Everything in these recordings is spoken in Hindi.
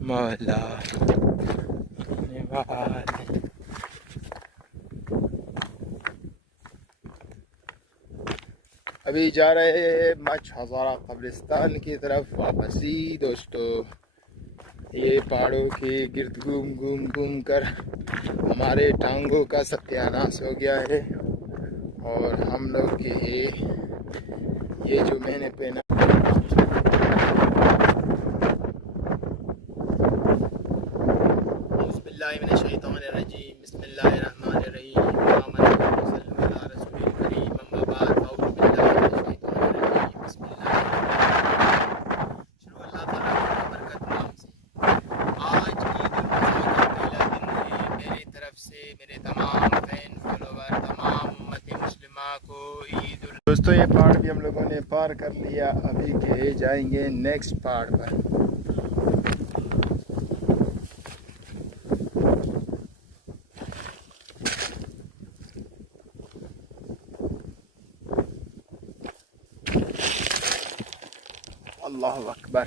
मौला धन्यवाद। अभी जा रहे हैं मच हज़ारा कब्रिस्तान की तरफ वापसी दोस्तों। ये पहाड़ों के गिर्द घूम घूम घूम कर हमारे टांगों का सत्यानाश हो गया है। और हम लोग के ये जो मैंने पहना बिस्मिल्लाहिर्रहमानिर्रहीम बिस्मिल्लाहिर्रहमानिर्रहीम मेरे तमाम फैन फॉलोवर तमाम उम्मत मुस्लिमा को ईद उल। दोस्तों ये पहाड़ भी हम लोगों ने पार कर लिया। अभी के जाएंगे नेक्स्ट पहाड़ पर। अल्लाहु अकबर।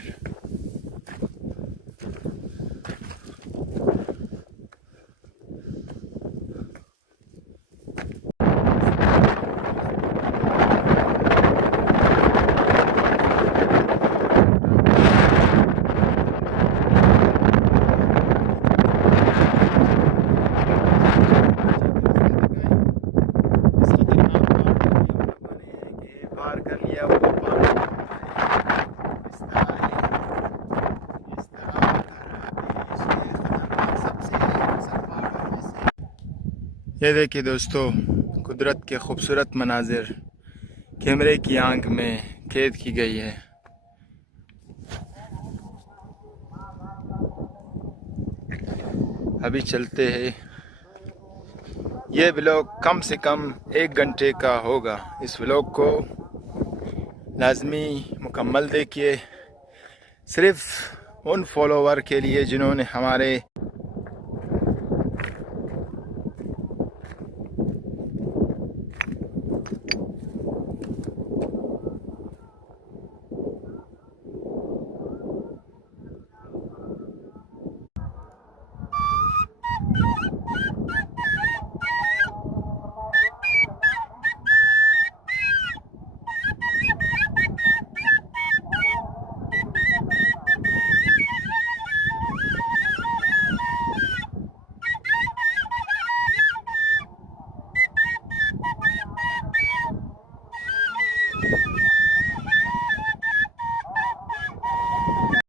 ये देखिए दोस्तों कुदरत के खूबसूरत मनाजिर कैमरे की आंख में कैद की गई है। अभी चलते हैं। ये व्लॉग कम से कम 1 घंटे का होगा। इस व्लॉग को लाजमी मुकम्मल देखिए। सिर्फ उन फॉलोवर के लिए जिन्होंने हमारे